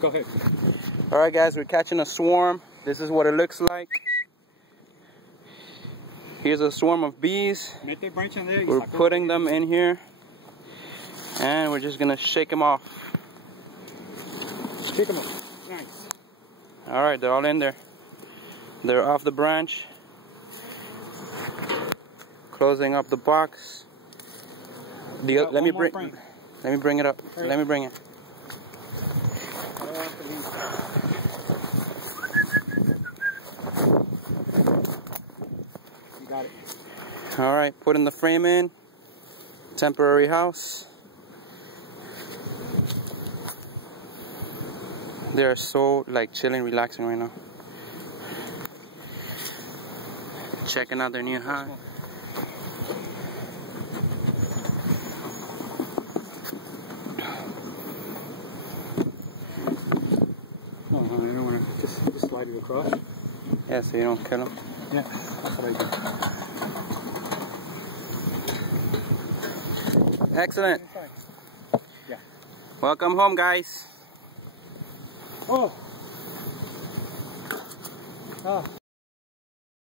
Go ahead. Alright guys, we're catching a swarm. This is what it looks like. Here's a swarm of bees. We're putting them in here. And we're just gonna shake them off. Shake them off. Nice. Alright, they're all in there. They're off the branch. Closing up the box. Let me bring it up. Let me bring it. You got it. Alright, putting the frame in. Temporary house. They are so like chilling, relaxing right now. Checking out their new hive. Oh, I don't want to just slide it across. Yeah, so you don't kill them. Yeah, that's what I do. Excellent. Yeah. Welcome home, guys. Oh. Ah.